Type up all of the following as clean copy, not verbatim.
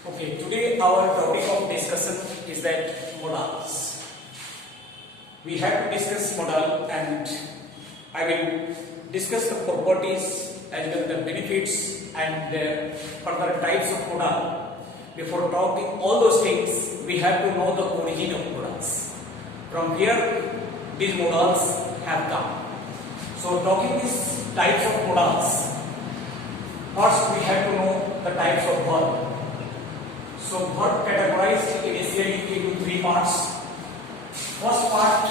Okay, today our topic of discussion is that modals. We have to discuss modal and I will discuss the properties as well the benefits and the further types of modal. Before talking all those things, we have to know the origin of modals. From here, these modals have come. So talking these types of modals, first we have to know the types of verb. So verb categorized initially into three parts. First part,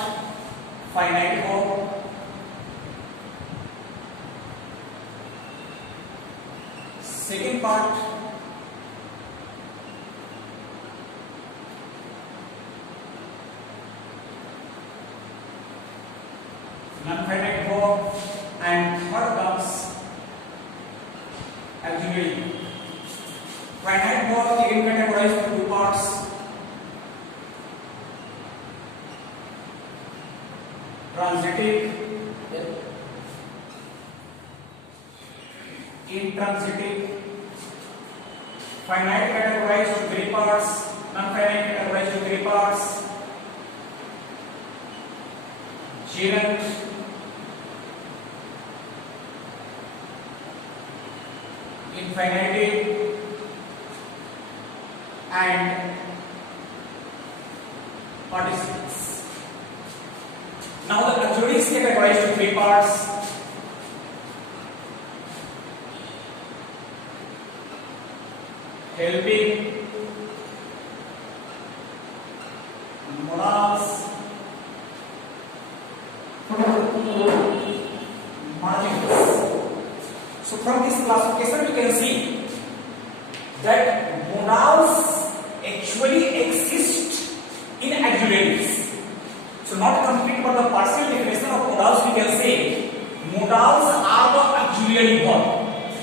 finite verb. Second part, non-finite verb, and third comes auxiliary. Finite verb again categorized into two parts. Transitive, intransitive. Finite categorized into three parts. Non-finite categorized into three parts. Gerund, infinitive, and participles. Now the auxiliary is categorized into three parts. Helping, modals, margins. So from this classification we can see that modals actually exist in auxiliaries. So not complete but the partial definition of modals we can say modals are the auxiliary verb.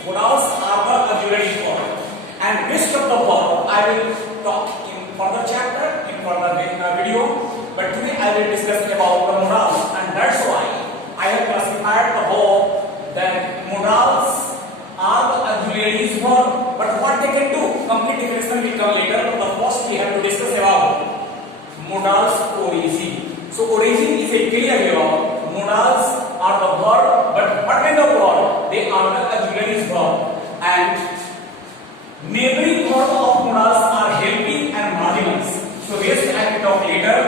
Modals are the auxiliary verb. And rest of the verb I will talk in further chapter, in further video. But today I will discuss about the modals, and that's why I have classified the verb that modals are the auxiliaries verb. But what they can do, complete definition will come later. But first we have to discuss about modals origin. So origin is a clear here. Modals are the verb, but what kind of verb? They are the auxiliaries verb. And neighboring verb of modals are helping and marginals. So rest I will talk later.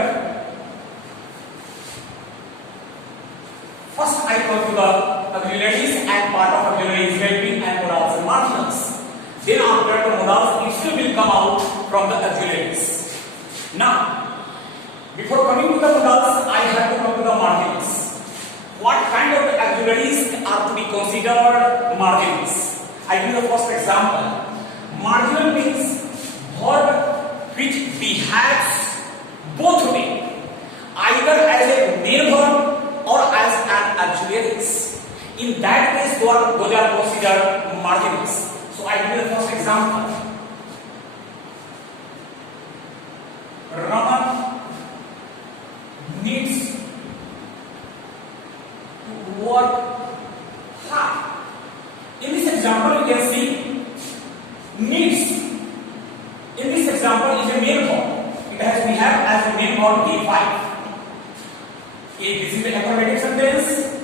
First I go to the auxiliaries, and part of auxiliary is helping and modals and marginals. Then after the modals it still will come out from the auxiliaries. Now, before coming to the modals, I have to come to the marginals. What kind of auxiliaries are to be considered marginals? I give the first example. Marginal means verb which behaves both way, either as a main verb or as an auxiliaries. In that case, those are considered marginals. So I give the first example. Raman needs to work hard. In this example, you can see needs. In this example is a main verb. We have as a main verb D5. This is the affirmative sentence.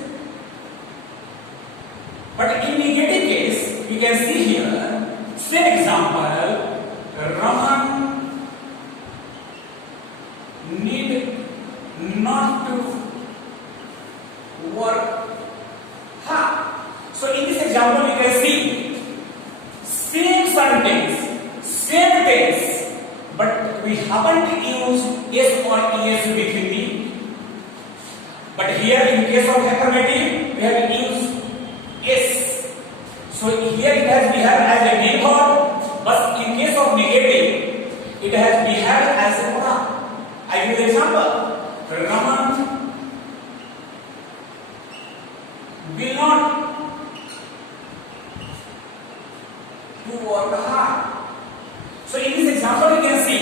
But in negative case, we can see here, same example, Raman need not to work hard. So in this example, you can see same sentence, same tense, but we haven't used yes or es between me. But here in case of affirmative, we have used yes. So here we have as a main verb, but in case of negative, we have as a modal. I give the example. Raman will not to work hard. So in this example, you can see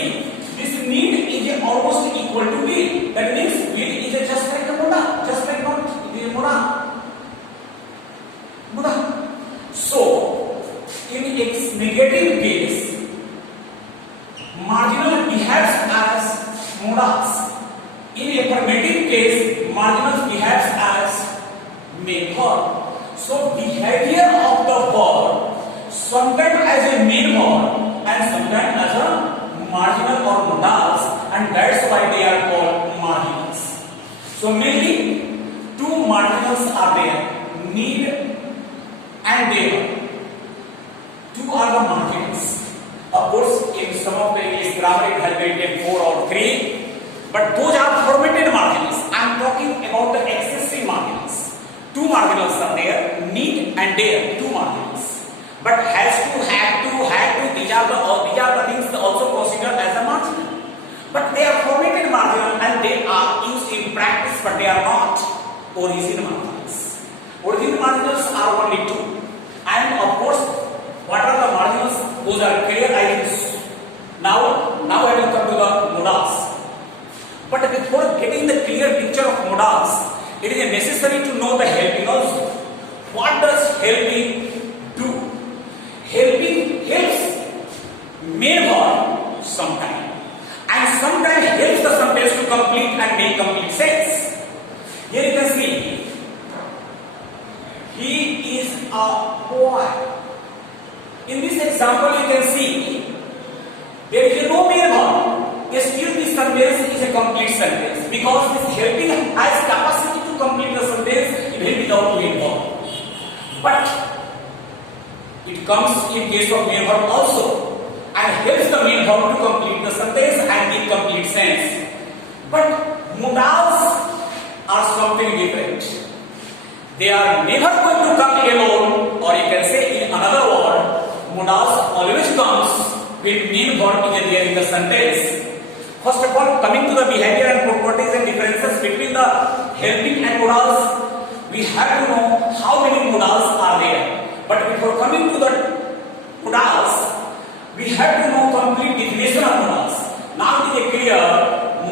this need is almost equal to will. That means will is just like a modal, just like not it is modal. So in its negative case, affirmative case, marginals behaves as main verb. So behavior of the verb sometimes as a main verb and sometimes as a marginal or modals, and that's why they are called marginals. So mainly two marginals are there, need and there. Two are the marginals. Of course, in some of the English grammar it has been taken 4 or 3, but those are formatted marginals. I am talking about the excessive marginals. Two marginals are there, need and there, two marginals. But has to, had to, these are the things also considered as a marginal. But they are formatted marginal and they are used in practice, but they are not origin marginals. Origin marginals are only two. And of course, what are the marginals? Those are clear ideas. Now I will come to the modals. But before getting the clear picture of modals, it is necessary to know the helping also. What does helping do? Helping helps main verb sometimes, and sometimes helps the sentence to complete and make complete sense. Here you can see, he is a boy. In this example, you can see there is no main verb. Still, this sentence is a complete sentence because this helping has capacity to complete the sentence even without main verb. But it comes in case of main verb also and helps the main verb to complete the sentence and give complete sense. But modals are something different. They are never going to come alone, or you can say in another word, modals always comes with main verb there in the sentence. First of all, coming to the behavior and properties and differences between the helping and modals, we have to know how many modals are there. But before coming to the modals, we have to know complete definition of modals. Now it is clear,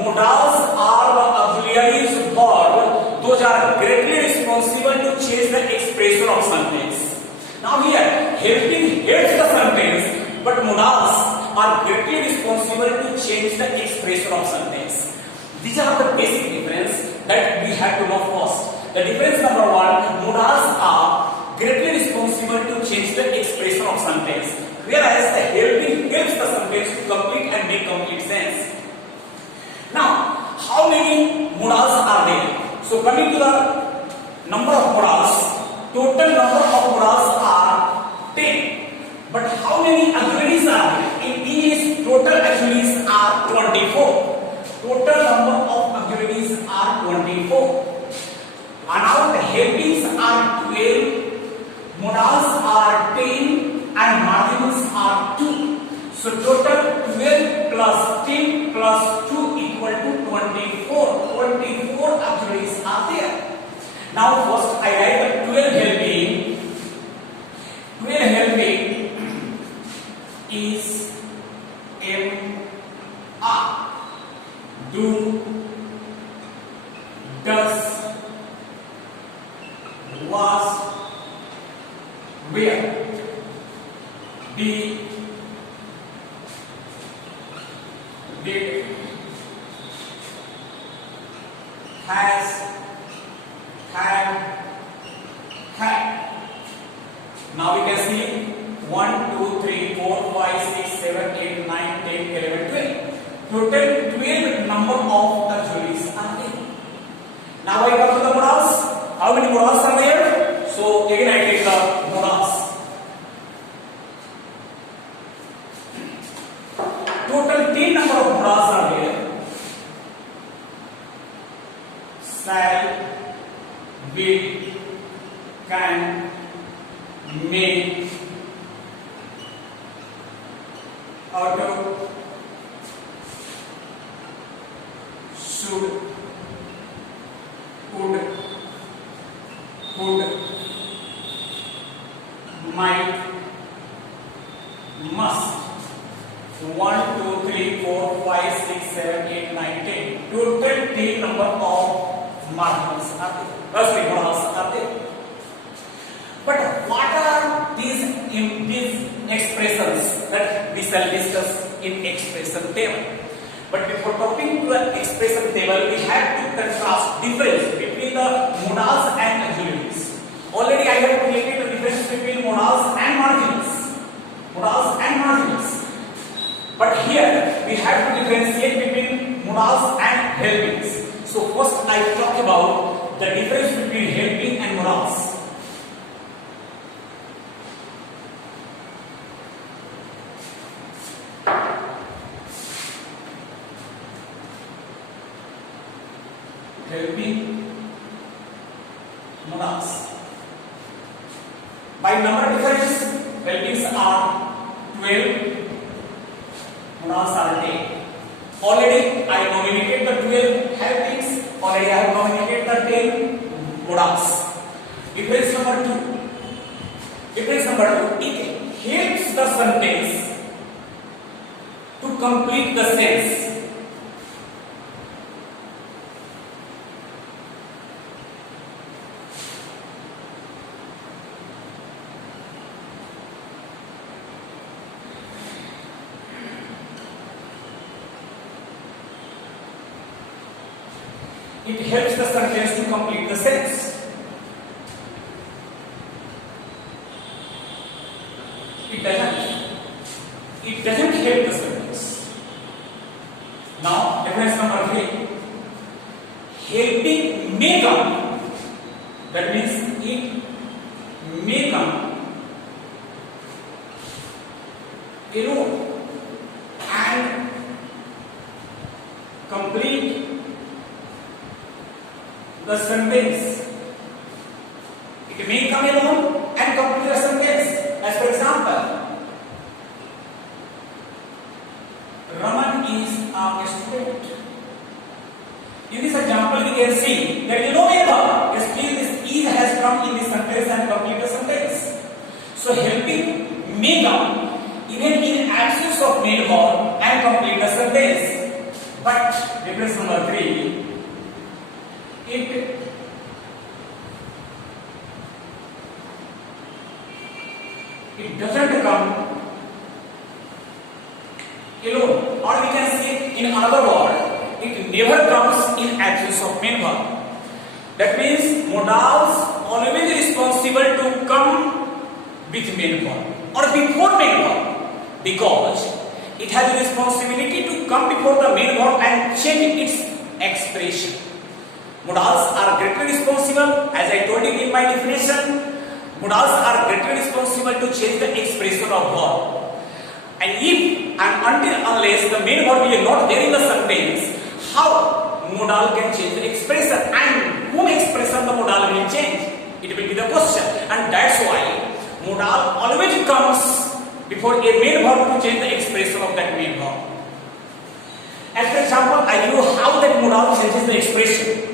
modals are the auxiliaries verb. Those are greatly responsible to change the expression of sentence. Now here, helping helps the sentence, but modals are greatly responsible to change the expression of sentence. These are the basic difference that we have to know first. The difference number one, modals are greatly responsible to change the expression of sentence, whereas the helping helps the sentence to complete and make complete sense. Now, how many modals are there? So coming to the number of modals, total number of modals are 10. But how many auxiliaries are there? In English, total auxiliaries are 24. Total number of auxiliaries are 24. And now the helpings are 12, modals are 10, and marginals are 2. So total 12 plus 10 plus 2 equal to 24. 24 auxiliaries are there. Now first I write the 12 helping. 12 helping is do, does, was, where, be, did, has, had, Now we can see 1, 2, 3, 4, 5, 6, 7, 8, 9, 10, 11, 12. Total 12 number of auxiliaries are there. Now I come to the modals. How many modals are there? So again I take the modals. Total 10 number of modals are there. Shall, will, can, may, auto, should, could, might, must. 1, 2, 3, 4, 5, 6, 7, 8, 9, 10. Total 10 number of marginals are there. Modals are there. But what are these expressions that we shall discuss in expression table? But before talking to the expression table, we have to contrast difference between the modals and auxiliaries. Already I have created the difference between modals and marginals. Modals and marginals. But here we have to differentiate between modals and helpings. So first I talk about the difference between helping and modals. Helping, modals. By number difference, helpings are 12, modals are 10. Already I nominated the 12 helpings, already I have nominated the 10 modals. Difference number 2. Difference number 2, it helps the sentence to complete the sense. It helps the sentence to complete the sentence. It doesn't help the sentence. Now, difference number 3. Helping may come. That means it may come alone and complete the sentence. It may come alone and complete the sentence. As for example, Raman is a student. In this example, we can see that you know never, still this is has come in this sentence and complete the sentence. So helping may come even in absence of main verb and complete the sentence. But difference number 3. It doesn't come alone, or we can say in another word, it never comes in absence of main verb. That means modals always responsible to come with main verb or before main verb, because it has a responsibility to come before the main verb and change its expression. Modals are greatly responsible, as I told you in my definition, modals are greatly responsible to change the expression of verb. And if and unless the main verb is not there in the sentence, how modal can change the expression, and whom expression the modal will change? It will be the question. And that's why modal always comes before a main verb to change the expression of that main verb. As for example, I give you how that modal changes the expression.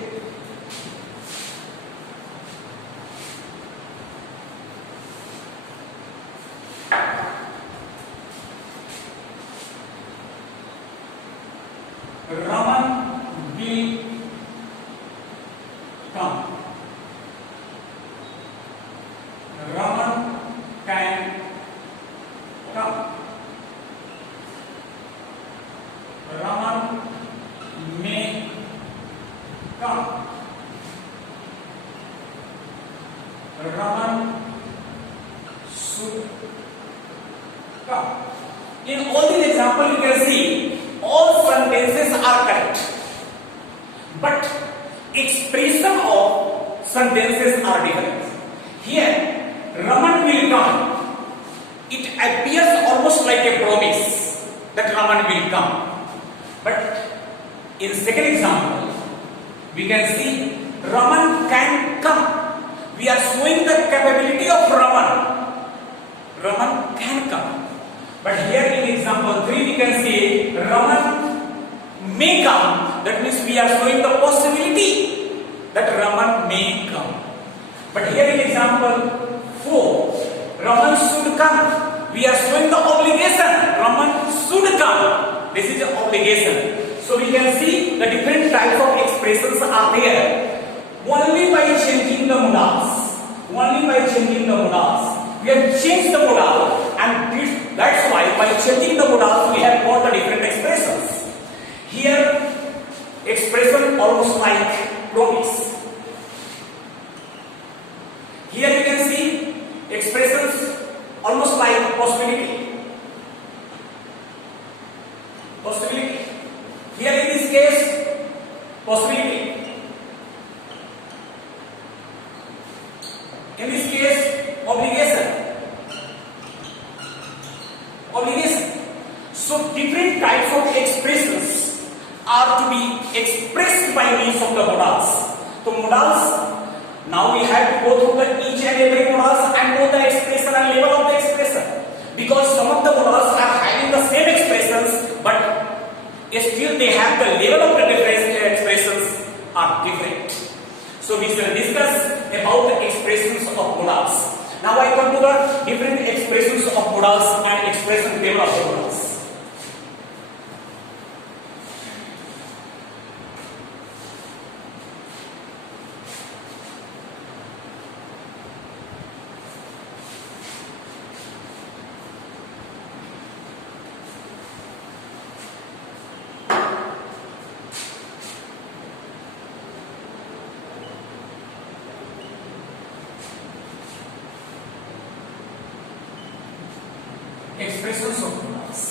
Raman will come. Raman can come. Raman may come. Raman should come. In all these examples, you can see all sentences are correct, but expression of sentences are different. Here, Raman will come. It appears almost like a promise that Raman will come. But in second example, we can see Raman can come. We are showing the capability of Raman. Raman can come. But here in example 3, we can see Raman may come. That means we are showing the possibility that Raman may come. But here in example 4, Raman should come. We are showing the obligation. Raman should come. This is an obligation. So we can see the different types of expressions are there. Only by changing the modals. Only by changing the modals. We have changed the modal, and that's why by changing the modal we have got the different expressions. Possibility. Here in this case, possibility. In this case, obligation. Obligation. So different types of expressions are to be expressed by means of the modals. So modals, now we have to go through each and every modals and know the expression and level of the expression. Because some of the modals are having the same expressions, but still they have the level of the different expressions are different. So we shall discuss about the expressions of modals. Now I come to the different expressions of modals and expression level of the modals. Expressions of modals.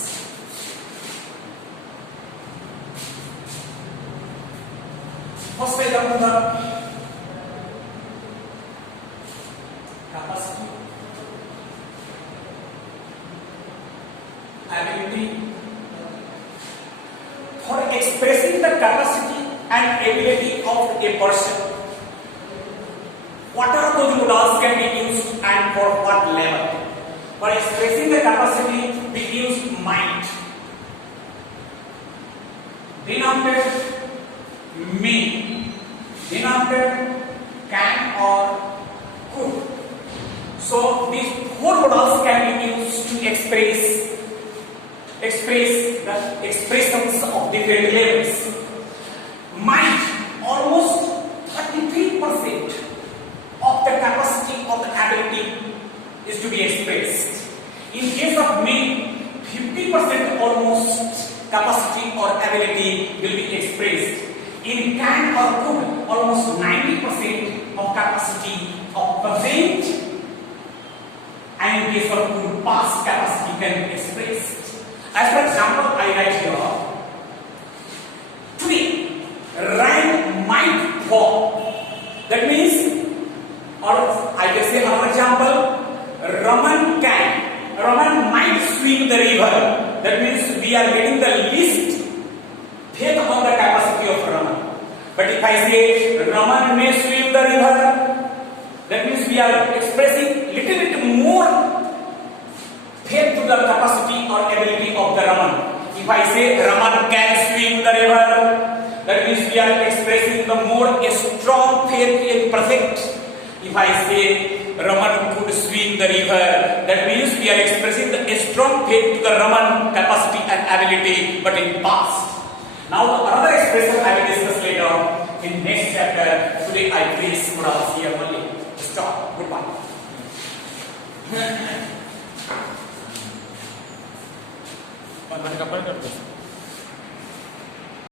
First I come to the capacity, ability. For expressing the capacity and ability of a person, what are those modals can be used and for what level? For expressing the capacity, we use might. Then after may. Then after can or could. So these four modals can be used to express the expressions of different levels. Might, almost 33% of the capacity of the ability is to be expressed. In case of me, 50% almost capacity or ability will be expressed. In can or could, almost 90% of capacity of present, and in case of could, past capacity can be expressed. As for example, I write here, today, rain might fall. That means, or I can say another example, Raman might swim the river. That means we are getting the least faith on the capacity of Raman. But if I say Raman may swim the river, that means we are expressing little bit more faith to the capacity or ability of the Raman. If I say Raman can swim the river, that means we are expressing the more strong faith in present. If I say Raman could swim the river, that means we are expressing the strong faith to the Raman capacity and ability, but in past. Now another expression I will discuss later in next chapter. Today I place modals here only. Stop. Goodbye.